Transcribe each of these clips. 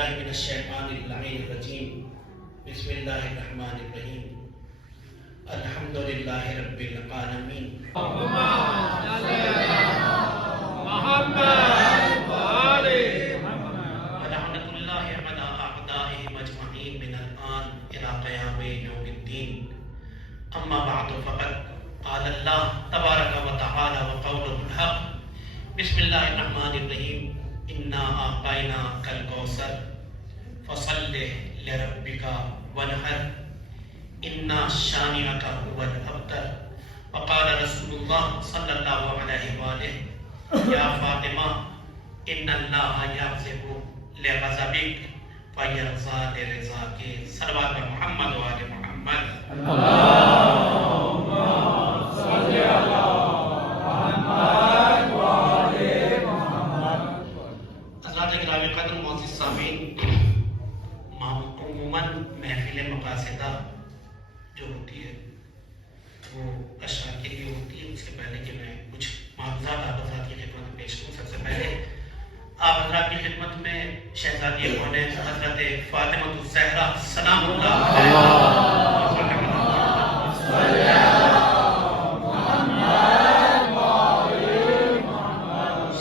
باللہ من الشیطان اللعین الرجیم بسم اللہ الرحمن الرحیم الحمدللہ رب العالمین ولعنۃ اللہ علی اعدائہم اجمعین من الآن الی قیام یوم الدین اما بعد فقد قال اللہ تبارک و تعالی وقولہ الحق بسم اللہ الرحمن الرحیم انا اعطیناک الکوثر فصل لربک وانحر انا شانئک هو الابتر وقال رسول اللہ صلی اللہ علیہ وآلہ یا فاطمہ ان اللہ یغضب لغضبک فیرضی لرضاک صلوات محمد و آل محمد حضرات اکرام قدر معزز سامعین، عموماً محفل مقاصدہ جو ہوتی ہے وہ اشعار کے لیے ہوتی ہے۔ اس سے پہلے کہ میں کچھ معاوضات آپ حضرات کی خدمت میں پیش کروں، سب سے پہلے آپ حضرات کی خدمت میں شہزادی کونین حضرت فاطمہ الزہرا سلام اللہ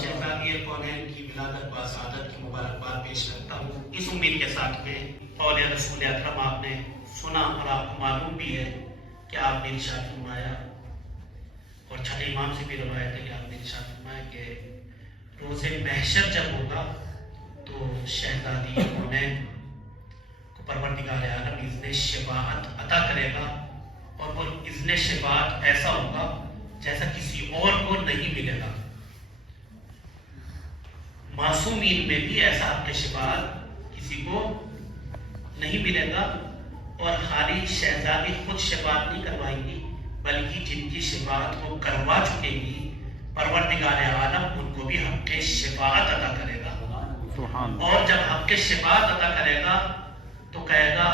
شہزادی کونین کی ولادت با سعادت کی مبارکباد پیش کرتا ہوں، اس امید کے ساتھ میں قول رسول اکرم آپ نے سنا اور آپ کو معلوم بھی ہے کہ آپ نے ارشاد فرمایا، اور چھٹے امام سے بھی روایت ہے کہ آپ نے ارشاد فرمایا کہ روز محشر جب ہوگا تو شہزادی کونین کو پروردگار عالم اذن شفاعت عطا کرے گا، اور وہ اذن شفاعت ایسا ہوگا جیسا کسی اور کو نہیں ملے گا۔ معصومین میں بھی ایسا حق شفاعت کسی کو نہیں ملے گا، اور خالی شہزادی خود شفاعت نہیں کروائیں گی بلکہ جن کی شفاعت وہ کروا چکے گی پروردگار عالم ان کو بھی حق شفاعت عطا کرے گا۔ اور جب حق شفاعت عطا کرے گا تو کہے گا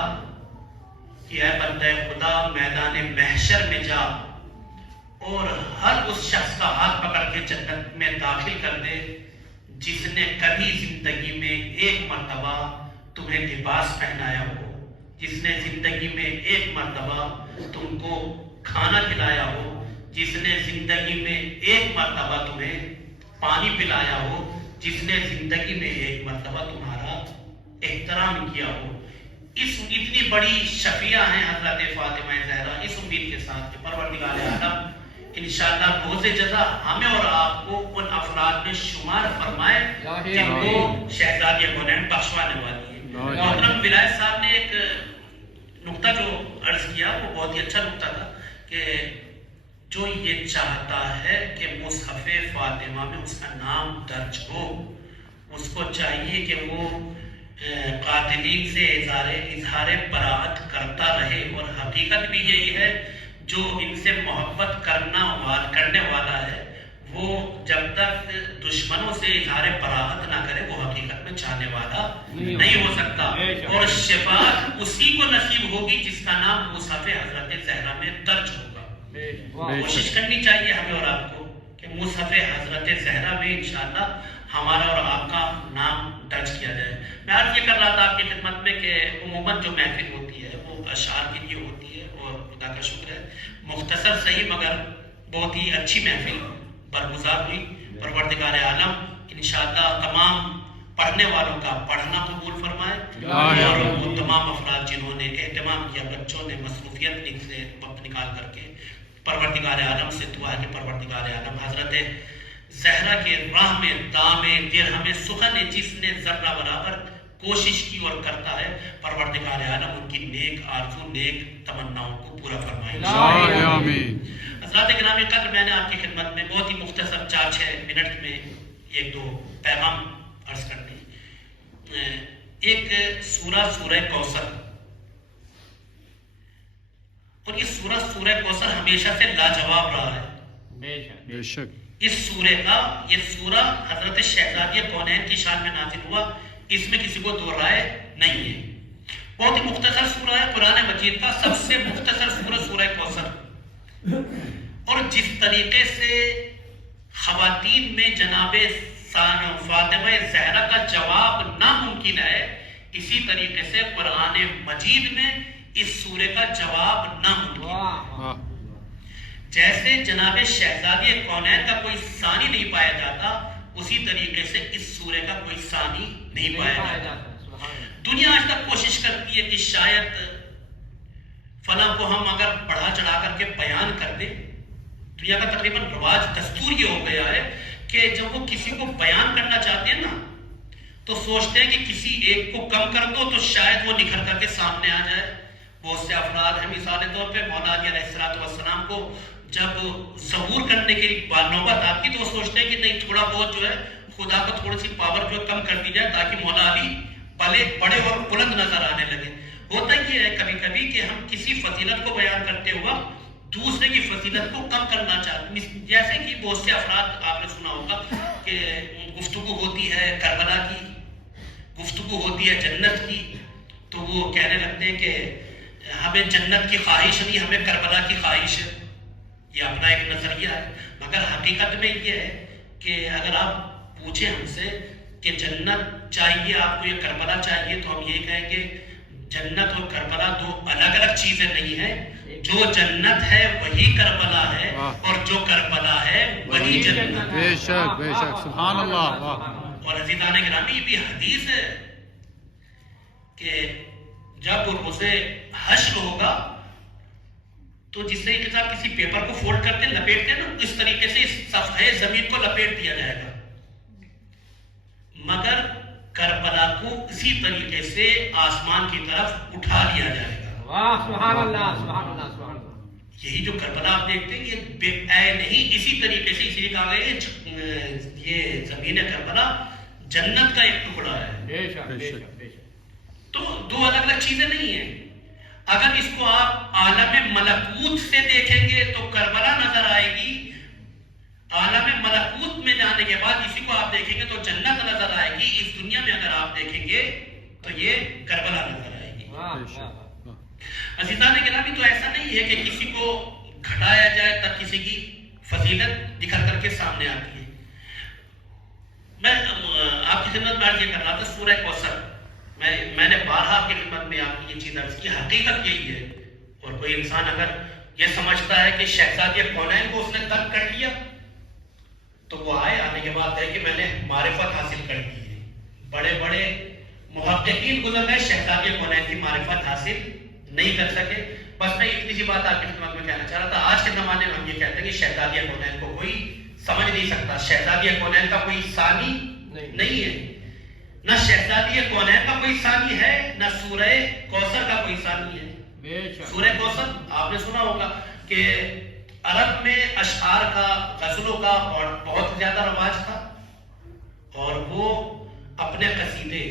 کہ اے بندہ خدا میدان محشر میں جا اور ہر اس شخص کا ہاتھ پکڑ کے جنت میں داخل کر دے جس نے کبھی زندگی میں ایک مرتبہ تمہیں لباس پہنایا ہو، جس نے زندگی میں ایک مرتبہ تم کو کھانا کھلایا ہو، جس نے زندگی میں ایک مرتبہ تمہیں پانی پلایا ہو، جس نے زندگی میں ایک مرتبہ تمہارا احترام کیا ہو۔ اتنی بڑی شفیع ہیں حضرت فاطمہ زہرا، اس امید کے ساتھ کہ پروردگار عالم انشاءاللہ روز جزا ہمیں اور آپ کو ان افراد میں شمار فرمائے جن کو شہزادی کونین بخشوانے والی ہے۔ محترم ولایت صاحب نے ایک نقطہ جو عرض کیا وہ بہت ہی اچھا نقطہ تھا کہ جو یہ چاہتا ہے کہ مصحف فاطمہ میں اس کا نام درج ہو، اس کو چاہیے کہ وہ قاتلین سے اظہار براءت کرتا رہے، اور حقیقت بھی یہی ہے جو ان سے محبت کرنے والا ہے وہ جب تک دشمنوں سے اظہار براءت نہ کرے وہ حقیقت میں چاہنے والا نہیں ہو سکتا، اور شفاعت اسی کو نصیب ہوگی جس کا نام مصحف حضرت زہرا میں درج ہوگا۔ کوشش کرنی چاہیے ہمیں اور آپ کو کہ مصحف حضرت زہرا میں انشاءاللہ ہمارا اور آپ کا نام درج کیا جائے۔ میں عرض یہ کر رہا تھا آپ کی خدمت میں کہ عموماً جو محفل ہوتی ہے وہ اشعار کے لیے ہوتی ہے، اور خدا کا شکر ہے مختصر صحیح مگر بہت ہی اچھی محفل برگزار ہوئی۔ پروردگار عالم انشاءاللہ تمام پڑھنے والوں کا پڑھنا قبول فرمائے، اور وہ تمام افراد جنہوں نے اہتمام کیا، بچوں نے مصروفیت سے وقت نکال کر کے، پروردگار عالم سے دعا ہے کہ پروردگار عالم حضرت زہرا کے راہ میں دام درہم سخن جس نے ذرہ برابر کوشش کی اور کرتا ہے، پروردگار عالم ان کی نیک آرزو نیک تمناؤں کو پورا فرمائے۔ حضرات گرامی قدر، میں نے آپ کی خدمت میں بہت ہی مختصر 4-6 منٹ میں ایک دو پیغام عرض کر دی۔ ایک سورہ کوثر، اور یہ سورہ کوثر ہمیشہ سے لاجواب رہا ہے۔ بے شک اس سورہ کا یہ سورہ حضرت شہزادی کونین کی شان میں نازل ہوا، اس میں کسی کو دو رائے نہیں ہے۔ بہت ہی مختصر سورہ ہے، قرآن مجید کا سب سے مختصر سورہ کوثر، اور جس طریقے سے خواتین میں جناب فاطمہ زہرا کا جواب ناممکن ہے اسی طریقے سے قرآن مجید میں اس سورے کا جواب نہ ممکن. جیسے جناب شہزادی کونین کا کوئی ثانی نہیں پایا جاتا، اسی طریقے سے اس سورے کا کوئی ثانی نہیں پایا جاتا. دنیا آج تک کوشش کرتی ہے کہ شاید فلاں کو ہم اگر بڑھا چڑھا کر کے بیان کر دیں. دنیا کا تقریباً رواج دستور یہ ہو گیا ہے کہ جب وہ کسی کو بیان کرنا چاہتے ہیں نا تو سوچتے ہیں کہ کسی ایک کو کم کر دو تو شاید وہ نکھر کر کے سامنے آ جائے. بہت سے افراد ہیں، مثال طور پہ مولا علی علیہ السلام کو جب ظہور کرنے کی نوبت آتی تو وہ سوچتے ہیں کہ نہیں تھوڑا بہت جو ہے خدا کو تھوڑی سی پاور جو ہے کم کر دی جائے تاکہ مولا علی بڑے اور بلند نظر آنے لگے. ہوتا یہ ہے کبھی کبھی کہ ہم کسی فضیلت کو بیان کرتے ہوا دوسرے کی فضیلت کو کم کرنا چاہتے ہیں. جیسے کہ بہت سے افراد آپ نے سنا ہوگا کہ گفتگو ہوتی ہے کربلا کی، گفتگو ہوتی ہے جنت کی، تو وہ کہنے لگتے ہیں کہ ہمیں جنت کی خواہش نہیں، ہمیں کربلا کی خواہش ہے. یہ اپنا ایک نظریہ ہے، مگر حقیقت میں یہ ہے کہ اگر آپ پوچھیں ہم سے کہ جنت چاہیے آپ کو یا کربلا چاہیے تو ہم یہ کہیں گے جنت اور کربلا دو الگ الگ چیزیں نہیں ہیں. جو جنت ہے وہی کربلا ہے اور جو کربلا ہے وہی جنت ہے. بے شک بے شک، سبحان اللہ. اور عزیزان گرامی یہ بھی حدیث ہے کہ جب روز حشر ہوگا تو جس طریقے سے آپ کسی پیپر کو فولڈ کرتے ہیں لپیٹتے ہیں نا، اس طریقے سے اس صفحے زمین کو لپیٹ دیا جائے گا، مگر کربلا کو اسی طریقے سے آسمان کی طرف اٹھا لیا جائے گا. واہ سبحان اللہ سبحان اللہ سبحان اللہ. یہی جو کربلا آپ دیکھتے ہیں یہ بے اے نہیں، اسی طریقے سے اسی کہا گیا یہ زمین کربلا جنت کا ایک ٹکڑا ہے. بے شک بے شک بے شک. تو دو الگ الگ چیزیں نہیں ہیں. اگر اس کو آپ عالم ملکوت سے دیکھیں گے تو کربلا نظر آئے گی، عالم ملکوت میں جانے کے بعد اسی کو آپ دیکھیں گے تو جنت نظر آئے گی. اس دنیا میں اگر آپ دیکھیں گے تو یہ کربلا نظر آئے گی. عزیزان گرامی تو ایسا نہیں ہے کہ کسی کو گھٹایا جائے تب کسی کی فضیلت نکھر کر کے سامنے آتی ہے. میں آپ کی خدمت میں عرض یہ کر رہا تھا سورہ کوثر، میں نے بارہا آپ کی خدمت میں آپ کی یہ چیز عرض کی. حقیقت یہی ہے، اور کوئی انسان اگر یہ سمجھتا ہے کہ شہزادی کونین کو اس نے ترک کر لیا تو وہ آنے کے بعد ہے کہ میں نے معرفت حاصل کر لی ہے. بڑے بڑے محققین گزر گئے، شہزادی کونین کی معرفت حاصل نہیں کر سکے. بس میں اتنی سی بات آپ کی خدمت میں کہنا چاہ رہا تھا. آج کے زمانے میں ہم یہ کہتے ہیں کہ شہزادی کونین کو کوئی سمجھ نہیں سکتا. شہزادی کونین کا کوئی ثانی نہیں ہے، نہ شہزادی کونین کا کوئی ثانی ہے، نہ سورہ کوثر کا کوئی ثانی ہے. سورہ کوثر آپ نے سنا ہوگا کہ عرب میں اشعار کا، غزلوں کا اور بہت زیادہ رواج تھا، اور وہ اپنے قصیدے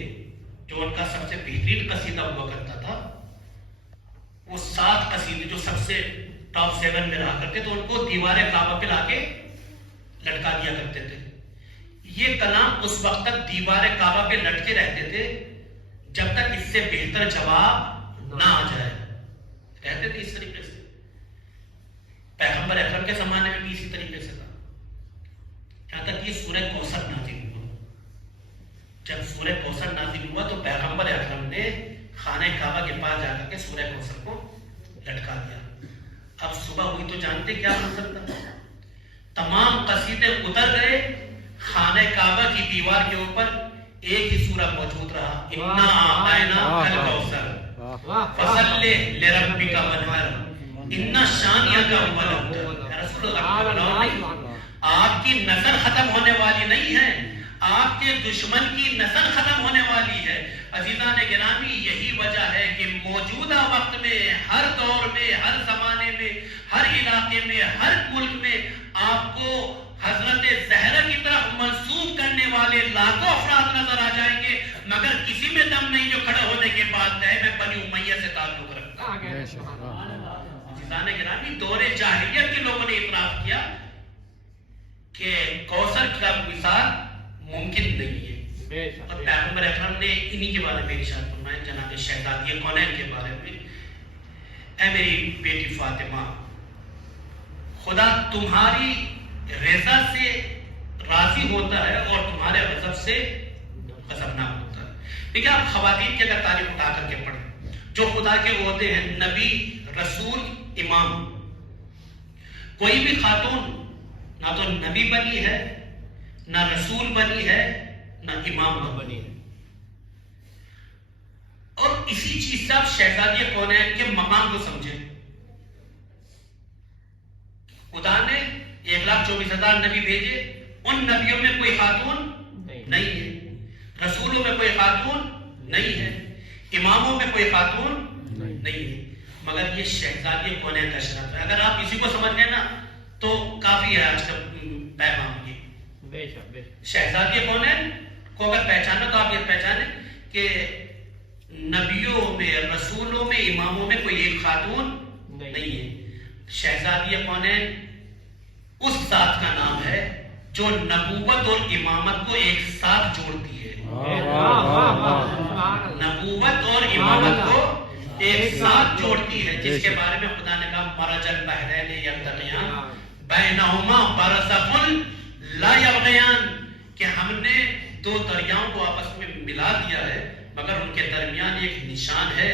جو ان کا سب سے بہترین قصیدہ ہوا کرتا تھا، وہ 7 قصیدے جو سب سے ٹاپ 7 میں رہا کرتے تو ان کو دیوار کعبہ پہ لا کے لٹکا دیا کرتے تھے. یہ کلام اس وقت تک دیوار کعبہ پہ لٹکے رہتے تھے جب تک اس سے بہتر جواب نہ آ جائے. رہتے تھے اس طریقے سے. پیغمبر اکرم کے زمانے میں بھی اسی طریقے سے تھا، یہاں تک کہ سورہ کوثر نازل ہوا. جب سورہ کوثر نازل ہوا تو پیغمبر اکرم نے خانہ کعبہ کے پاس جا کر کے سورہ کوثر کو لٹکا دیا. اب صبح ہوئی تو جانتے کیا منظر تھا؟ تمام قصیدے اتر گئے، خانہ کعبہ کی دیوار کے اوپر ایک ہی سورہ موجود رہا، اِنَّا أَعْطَيْنَاكَ الْكَوْثَرَ فَصَلِّ لِرَبِّكَ وَانْحَرْ اِنَّ شَانِئَكَ هُوَ الْأَبْتَرُ. یا رسول اللہ، آپ کی نسل ختم ہونے والی نہیں ہے، آپ کے دشمن کی نسل ختم ہونے والی ہے. عزیزان گرامی یہی وجہ ہے کہ موجودہ وقت میں، ہر دور میں، ہر زمانے میں، ہر علاقے میں، ہر ملک میں آپ کو حضرت زہرا کی طرف منسوب کرنے والے لاکھوں افراد نظر آ جائیں گے، مگر کسی میں دم نہیں جو کھڑے ہونے کے بعد کہے میں بنی امیہ سے تعلق رکھتا ہوں. عزیزان گرامی دور جاہلیت کے لوگوں نے اعتراف کیا کہ کوثر کا مثال ممکن نہیں ہے، اور پیغمبر اکرم نے انہی کے بارے میں ارشاد فرمایا جناب شہزادی کونین کے بارے میں، اے میری بیٹی فاطمہ، خدا تمہاری رضا سے راضی ہوتا ہے اور تمہارے غضب سے غضبناک ہوتا ہے. دیکھیں آپ خواتین کی اگر تعریف اٹھا کر کے پڑھیں جو خدا کے عہدے ہیں، نبی، رسول، امام، کوئی بھی خاتون نہ تو نبی بنی ہے، نہ رسول بنی ہے، نہ امام بنی ہے. اور اسی چیز سے آپ شہزادی کونین کے مقام کو سمجھیں. خدا نے 1,24,000 نبی بھیجے، ان نبیوں میں کوئی خاتون نہیں ہے، رسولوں میں کوئی خاتون نہیں ہے، اماموں میں کوئی خاتون نہیں ہے، مگر یہ شہزادی کونین کا شرف ہے. اگر آپ اسی کو سمجھ لیں نا تو کافی ہے آج کا پیغام. یہ شہزادی کونین کو اگر پہچانا تو آپ یہ پہچانیں کہ نبیوں میں، رسولوں میں، اماموں میں کوئی ایک خاتون نہیں ہے. شہزادی کونین اس ذات کا نام ہے جو نبوت اور امامت کو ایک ساتھ جوڑتی ہے. نبوت اور امامت کو ایک ساتھ جوڑتی ہے، جس کے بارے میں خدا نے کہا مرج البحرین یلتقیان بینہما برزخ لا یبغیان، کہ ہم نے دو دریاؤں کو آپس میں ملا دیا ہے مگر ان کے درمیان ایک نشان ہے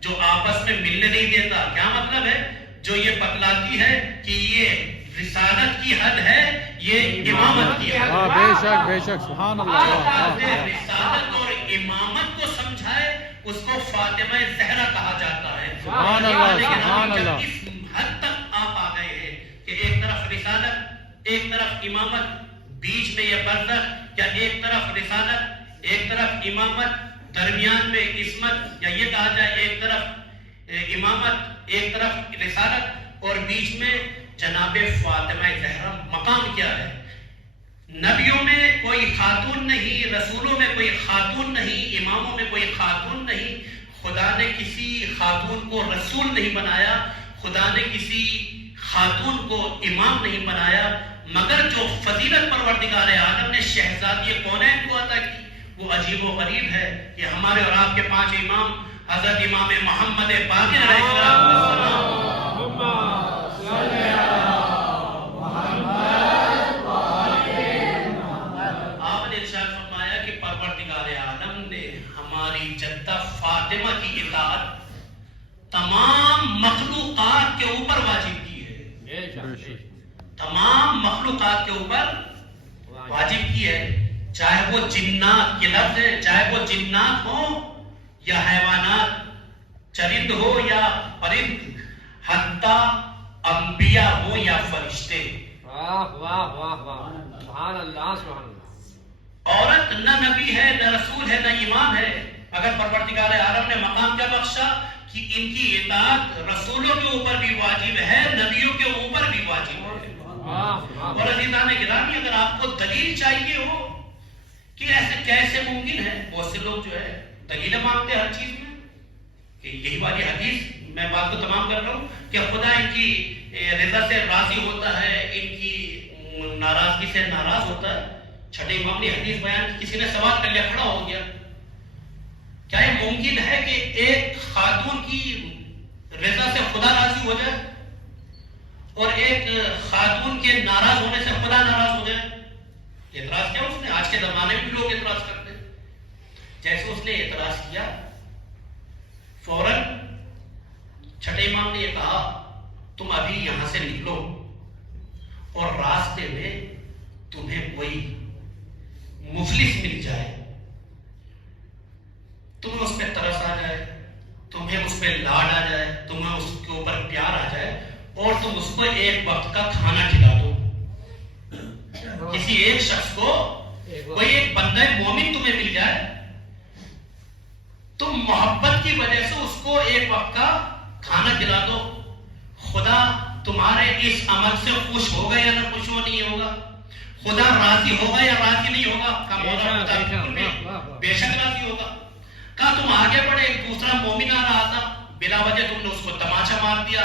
جو آپس میں ملنے نہیں دیتا. کیا مطلب ہے؟ جو یہ بتلاتی ہے کہ یہ رسالت کی حد ہے، یہ امامت کی حد ہے. بے شک بے شک، سبحان اللہ. رسالت اور امامت کو سمجھائے اس کو فاطمہ زہرا کہا جاتا ہے. سبحان اللہ، لیکن سبحان جب اللہ. اس حد تک آپ آ گئے ہیں کہ ایک طرف رسالت، ایک طرف امامت، بیچ میں یہ برزخ، یا ایک طرف رسالت، ایک طرف امامت، درمیان میں عصمت، یا یہ کہا جائے ایک طرف امامت، ایک طرف رسالت، اور بیچ میں جناب فاطمہ زہرا. مقام کیا ہے؟ نبیوں میں کوئی خاتون نہیں، رسولوں میں کوئی خاتون نہیں، اماموں میں کوئی خاتون نہیں. خدا نے کسی خاتون کو رسول نہیں بنایا، خدا نے کسی خاتون کو امام نہیں بنایا، مگر جو فضیلت پروردگار عالم نے شہزادی کونین کو عطا کی وہ عجیب و غریب ہے. کہ ہمارے اور آپ کے 5 امام حضرت امام محمد باقر علیہ السلام، آپ نے ارشاد فرمایا کہ پروردگار عالم نے ہماری جدہ فاطمہ کی اطاعت تمام مخلوقات کے اوپر واجب کی ہے. تمام مخلوقات کے اوپر واجب کی ہے، چاہے وہ جنات کے لفظ ہے، چاہے وہ جنات ہوں یا حیوانات، چرند ہو یا پرند، حتیٰ انبیاء ہو یا فرشتے. عورت نہ نبی ہے، نہ رسول ہے، نہ امام ہے، مگر پروردگار عالم نے مقام کیا بخشا کہ ان کی اطاعت رسولوں کے اوپر بھی واجب ہے، نبیوں کے اوپر بھی واجب ہے. اور عزیزان گرامی، اگر آپ کو دلیل چاہیے ہو کہ ایسے کیسے ممکن ہے، بہت سے لوگ جو ہے دلیلیں مانگتے ہیں ہر چیز میں، کہ یہی والی حدیث، میں بات کو تمام کر رہا ہوں کہ خدا ان کی رضا سے راضی ہوتا ہے، ان کی ناراضگی سے ناراض ہوتا ہے. چھٹے امام نے حدیث بیان کی، کسی نے سوال کر لیا، کھڑا ہو گیا، کیا یہ ممکن ہے کہ ایک خاتون کی رضا سے خدا راضی ہو جائے اور ایک خاتون کے ناراض ہونے سے خدا ناراض ہو جائے؟ اعتراض کیا اس نے؟ آج کے زمانے میں بھی لوگ اعتراض کرتے ہیں. جیسے اس نے اعتراض کیا، فوراً چھٹے امام نے یہ کہا تم ابھی یہاں سے نکلو اور راستے میں تمہیں کوئی مفلس مل جائے، تمہیں اس پہ ترس آ جائے، تمہیں اس پہ لاڈ آ جائے، تمہیں اس کے اوپر پیار آ جائے اور تم اس کو ایک وقت کا کھانا کھلا دو. کسی ایک شخص کو کوئی ایک بندہ مومن تمہیں مل جائے، تم محبت کی وجہ سے اس کو ایک وقت کا کھانا کھلا دو. خدا تمہارے اس عمل سے خوش ہوگا یا نہ خوش ہو نہیں ہوگا؟ خدا راضی ہوگا یا راضی نہیں ہوگا؟ بے شک راضی ہوگا. کہا تم آگے بڑھے، ایک دوسرا مومن آ رہا تھا، بلا وجہ تم نے اس کو تماچا مار دیا،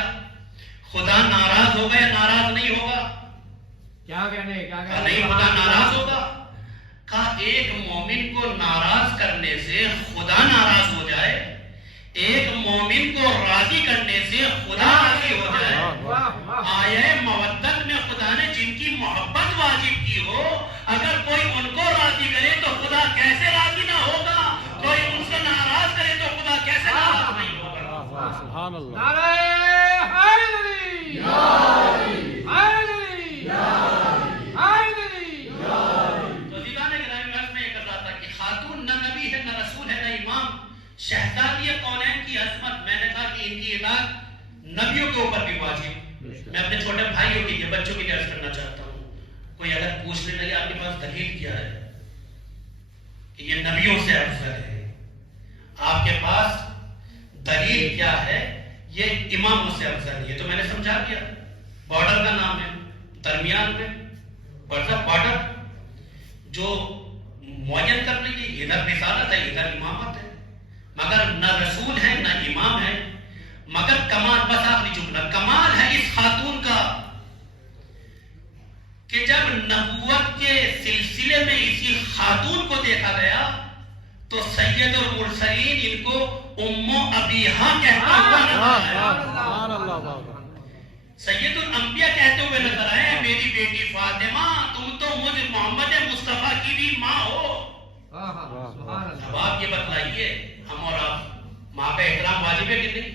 خدا ناراض ہوگا یا ناراض نہیں ہوگا؟ کیا کہنے نہیں، خدا ناراض ہوگا. کہا ایک مومن کو ناراض کرنے سے خدا ناراض ہو جائے، ایک مومن کو راضی کرنے سے خدا راضی ہو جائے. آیہ مودت میں خدا نے جن کی محبت واجب کی ہو، اگر کوئی ان کو راضی کرے تو خدا کیسے راضی نہ ہوگا؟ کوئی ان سبحان اللہ نعرہ حیدری حیدری حیدری تو عزیزان گرامی میں یہ کر رہا تھا کہ خاتون نہ نبی ہے نہ رسول ہے نہ امام، شہزادی کونین کی عظمت، میں نے کہا کہ ان کی اطاعت نبیوں کے اوپر بھی واجب۔ میں اپنے چھوٹے بھائیوں کے لیے، بچوں کے لیے عرض کرنا چاہتا ہوں، کوئی اگر پوچھنے لگے آپ کے پاس دلیل کیا ہے کہ یہ نبیوں سے افضل ہے، آپ کے پاس دلیل کیا ہے یہ اماموں سے افضل ہے، تو میں نے سمجھا دیا، بارڈر کا نام ہے، درمیان میں بارڈر جو معین کر لیجیے، ادھر رسالت ہے ادھر امامت ہے، مگر نہ رسول ہے نہ امام ہے، مگر کمال، بس آخری جملہ، کمال ہے اس خاتون کا کہ جب نبوت کے سلسلے میں اسی خاتون کو دیکھا گیا تو سید المرسلین ان کو ام ابیہا کہتا ہوا نظر آیا، سبحان اللہ سید الانبیاء کہتے ہوئے نظر آئے، میری بیٹی فاطمہ تم تو مجھ محمد مصطفیٰ کی بھی ماں ہو۔ سبحان اللہ اب آپ یہ بتلائیے، ہم اور آپ ماں کا احترام واجب ہے کہ نہیں؟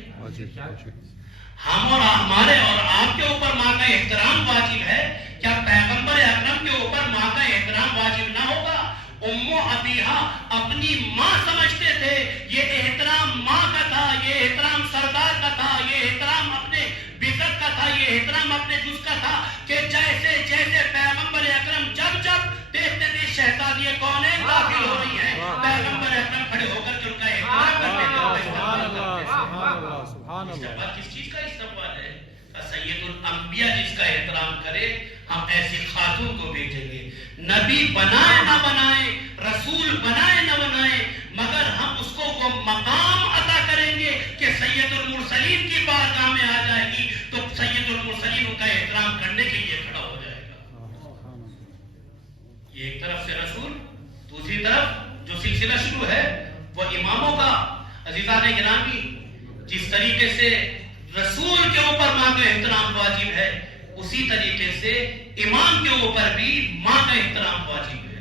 ہم اور ہمارے اور آپ کے اوپر ماں کا احترام واجب ہے، کیا پیغمبر اکرم کے اوپر ماں کا احترام واجب نہ ہوگا؟ ام ابیہا اپنی ماں سمجھتے تھے، یہ احترام ماں کا تھا، یہ احترام سردار کا تھا، یہ احترام اپنے بزرگ کا تھا، یہ احترام اپنے جز کا تھا کہ جیسے جیسے پیغمبر اکرم جب دیکھتے تھے شہزادی کونین داخل ہو رہی ہے، پیغمبر اکرم کھڑے ہو کر کے ان کا احترام کرتے تھے۔ سبحان اللہ کس چیز کا استقبال ہے؟ سید الانبیاء جس کا احترام کرے، ہم ایسی خاتون کو بھیجیں گے، نبی بنائے نہ بنائے، رسول بنائے نہ بنائے، مگر ہم اس کو وہ مقام عطا کریں گے کہ سید المرسلین کی بارگاہ میں آ جائے گی تو سید المرسلین ان کا احترام کرنے کے لیے کھڑا ہو جائے گا۔ یہ ایک طرف سے رسول، دوسری طرف جو سلسلہ شروع ہے وہ اماموں کا۔ عزیزان گرامی، جس طریقے سے رسول کے اوپر ماں کا احترام واجب ہے، اسی طریقے سے امام کے اوپر بھی ماں کا احترام واجب ہے۔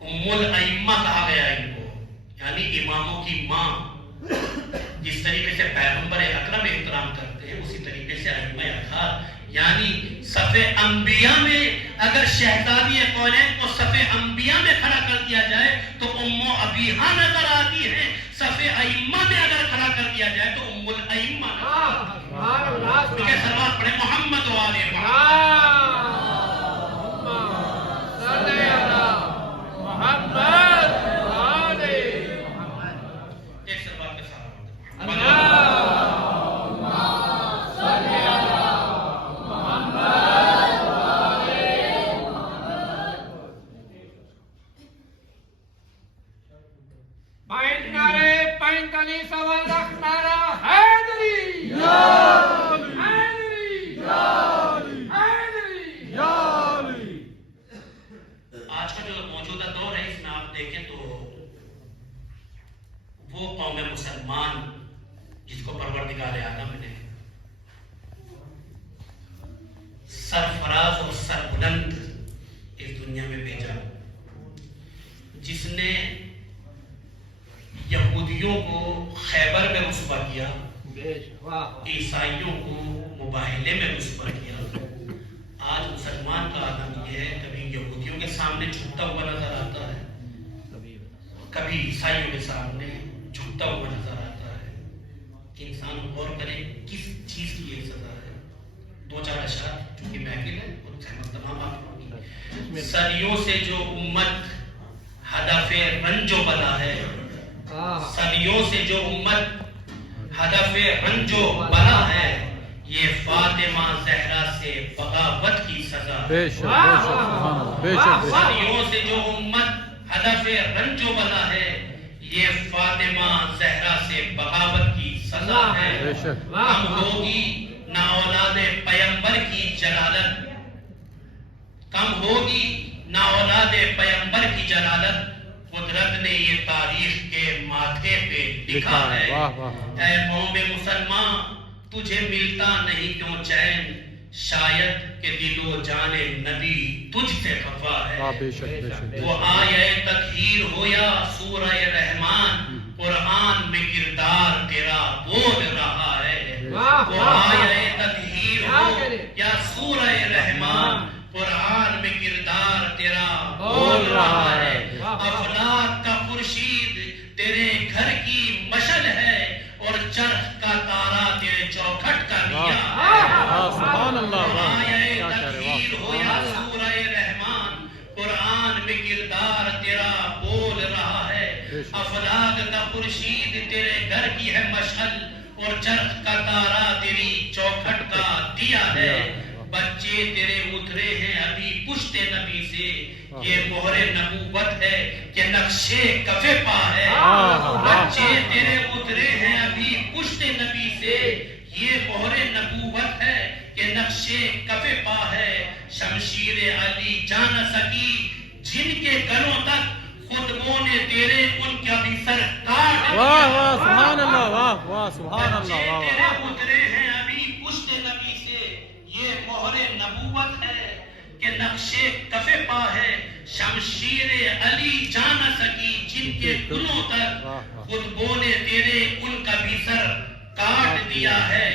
ام الائمہ کہا گیا ان کو، یعنی اماموں کی ماں۔ جس طریقے سے پیغمبر اکرم احترام کرتے ہیں، اسی طریقے سے ائمہ اطہار، یعنی صف انبیاء میں اگر شہزادی کونین کو صف انبیاء میں کھڑا کر دیا جائے تو ام ابیہا نظر آتی ہے، صف ائمہ میں اگر کھڑا کر دیا جائے تو ام الائمہ نظر آتی ہے۔ سلوات پڑھیں محمد و آل ایک سلوات کے ساتھ آج کا جو موجودہ دور ہے اس میں آپ دیکھیں تو وہ قوم مسلمان جس کو پروردگار عالم نے سرفراز اور سربلند اس دنیا میں بھیجا، جس نے یہودیوں کو خیبر میں رسوا کیا، عیسائیوں کو مباہلے میں رسوا کیا، آج مسلمان کا عالم یہ ہے، کبھی یہودیوں کے سامنے جھکتا ہوا نظر آتا ہے، کبھی عیسائیوں کے سامنے جھکتا ہوا نظر آتا ہے۔ انسان غور کرے کس چیز کی یہ سزا ہے۔ دو چار اشعار چونکہ محفل ہے اور تمام آپ ہوگی۔ صدیوں سے جو امت ہدف رنج و بلا ہے، صدیوں سے جو امت ہدف رنج و بلا ہے، یہ فاطمہ زہرا سے بغاوت کی سزا ہے۔ بے شک سبحان اللہ، بے شک صدیوں سے جو امت ہدف رنج و بلا ہے، یہ فاطمہ زہرا سے بغاوت کی سزا ہے۔ بے شک کم ہوگی نہ اولاد پیغمبر کی جلالت، کم ہوگی نہ اولاد پیغمبر کی جلالت، قدرت نے یہ تاریخ کے ماتھے پہ لکھا ہے۔ واہ واہ، اے قوم مسلمان، تجھے ملتا نہیں کیوں چین، شاید کہ دل و جان نبی تجھ سے خفا واہ، ہے۔ بے شک بے شک۔ وہ آیہ تطہیر ہو یا سورہ رحمان، قرآن میں کردار تیرا وہ آیہ تطہیر ہو یا سورہ رحمان، قرآن میں کردار تیرا بول رہا ہے۔ افلاک کا خورشید تیرے گھر کی مشعل ہے، اور چرخ کا تارا تیرے چوکھٹ کا دیا ہے۔ سبحان اللہ، واہ آیہ کیا کہہ رہے تطہیر ہو یا سورہ رحمان، قرآن میں کردار تیرا بول رہا ہے۔ افلاک کا خورشید تیرے گھر کی ہے مشعل، اور چرخ کا تارا تیری چوکھٹ کا دیا ہے۔ بچے تیرے اترے ہیں ابھی پشت نبی سے، یہ مہر نبوت ہے کہ نقشے کفے پا ہے۔ بچے تیرے اترے ہیں ابھی پشت نبی سے، یہ مہر نبوت ہے کہ نقشے کفے پا ہے۔ شمشیر علی جان سکی جن کے گلوں تک، خطبوں نے تیرے ان کا بھی سر کاٹ دیا۔ واہ واہ سبحان اللہ، واہ واہ سبحان اللہ، بچے واہ تیرے واہ اترے ہیں ابھی پشت نبی سے، یہ مہر نبوت ہے کہ نقشے کفے پا ہے۔ شمشیر علی جان سکی جن کے گلوں تک، خطبوں نے تیرے ان کا بھی سر کاٹ دیا ہے۔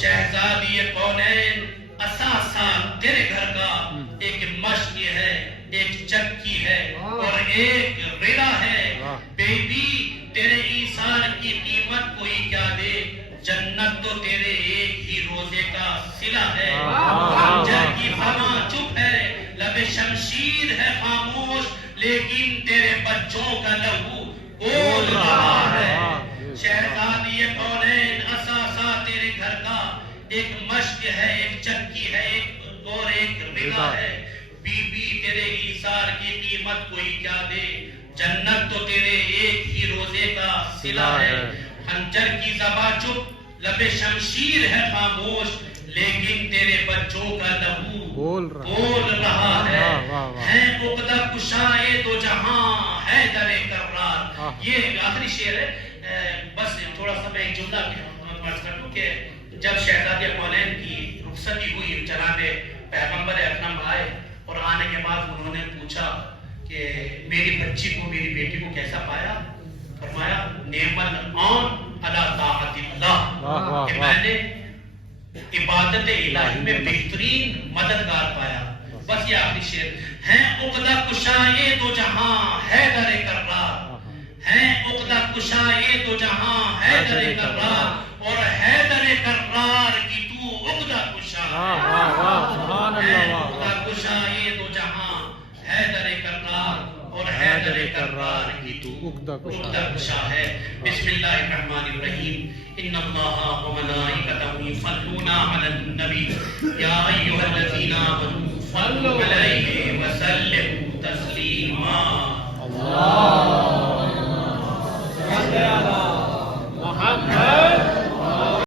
شہزادی کونین اثاثہ تیرے گھر کا، ایک مشق ہے، ایک چکی ہے، اور ایک رلا ہے۔ بیبی تیرے ایثار کی قیمت کوئی کیا دے، جنت تو تیرے ایک ہی روزے کا صلہ ہے۔ خنجر کی خواہ چپ ہے، لب شمشیر ہے خاموش، لیکن تیرے بچوں کا لہو بول رہا ہے۔ شہزادی کونین اثاثہ تیرے گھر کا، ایک مشق ہے، ایک چکی ہے، اور ایک رلا ہے۔ بی بی تیرے ایثار کی قیمت کوئی کیا دے، جنت تو تیرے ایک ہی روزے کا صلہ ہے۔ خنجر کی زباں چپ، لب شمشیر ہے خاموش، لیکن تیرے بچوں کا لہو بول رہا ہے۔ ہے عقدہ کشائے دو جہاں، ہے در کرار۔ یہ آخری شعر ہے، بس تھوڑا سا میں ایک جملہ عرض کر دوں کہ جب شہزادی کونین کی رخصتی ہوئی، جناب پیغمبر اکرم آئے، اور آنے کے بعد انہوں نے پوچھا کہ میری بچی کو، میری بیٹی کو کیسا پایا؟ فرمایا نعم العون علی طاعت اللہ، کہ میں نے عبادت الہی میں بہترین مددگار پایا۔ بس یہ آخری شعر ہے۔ عقدہ کشائے دو جہاں، ہے در کرار، ہے عقدہ کشائے دو جہاں، ہے در کرار، اور ہے در کرار کی تو عقدہ کشا ہے۔ عقدہ کشائے دو جہاں، ہے در کرار، اور ہے در کرار کی تو عقدہ کشا ہے۔ بسم اللہ الرحمن الرحیم۔ ان اللہ و ملائکتہ یصلون علی النبی یا ایھا الذین آمنوا صلوا علیہ وسلم